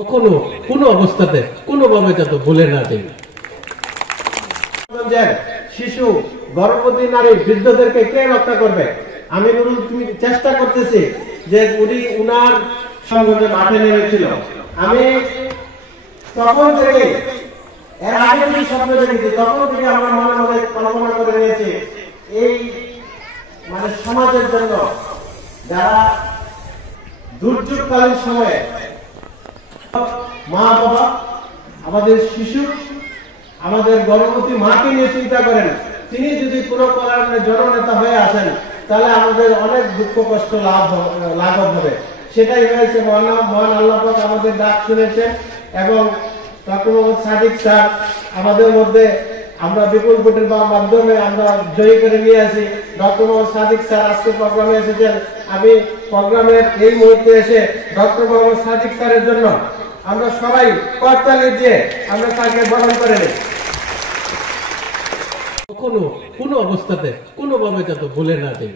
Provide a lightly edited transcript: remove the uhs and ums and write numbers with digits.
কখনো কোনো অবস্থাতে কোনোভাবে যাতে ভুলে না যাই। শিশু, গর্ভবতী নারী, বৃদ্ধদেরকে কে রক্ষা করবে? আমি চেষ্টা করতেছি যে উনার সঙ্গে মাঠে নেমেছিল। আমি তখন থেকে এর আগে যে স্বপ্ন দেখেছি তখন থেকে আমার মনে মনে কল্পনা করে নিয়েছি এই সমাজের জন্য যারা দুর্যোগকালীন সময়ে মা বাবা, আমাদের শিশু, আমাদের গর্ভবতী মাকে নিয়ে চিন্তা করেন, তিনি যদি কোনো কারণে জননেতা হয়ে আসেন তাহলে আমাদের অনেক দুঃখ কষ্ট লাঘব হবে। সেটাই হয়েছে। মহান আল্লাহ পাক আমাদের ডাক শুনেছেন এবং ডক্টর মোহাম্মদ সাদিক স্যার আমাদের মধ্যে আমরা বিপুল ভোটের মাধ্যমে আমরা জয়ী করে নিয়ে আসি। ডক্টর মোহাম্মদ সাদিক স্যার আজকে প্রোগ্রামে এসেছেন। আমি প্রোগ্রামের এই মুহূর্তে এসে ডক্টর মোহাম্মদ সাদিক স্যারের জন্য আমরা সবাই করতালি দিয়ে আমরা তাকে বরণ করে নিই। কখনো কোনো অবস্থাতে কোনোভাবে যাতে ভুলে না যাই।